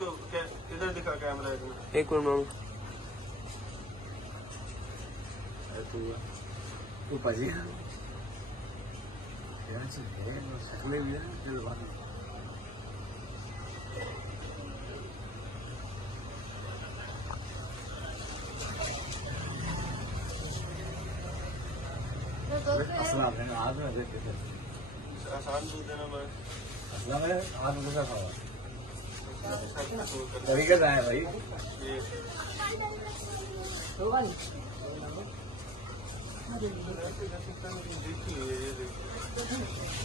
इसको इधर दिखा कैमरा एक मिनट। एक मिनट मामू तू पाजी यार से है सकले भी है दिल वाली अस्सलाम है आज में देख के आसान दूध देना मैं अस्सलाम है आज में कैसा खावा तरीका क्या है भाई ये देखिए ये देखिए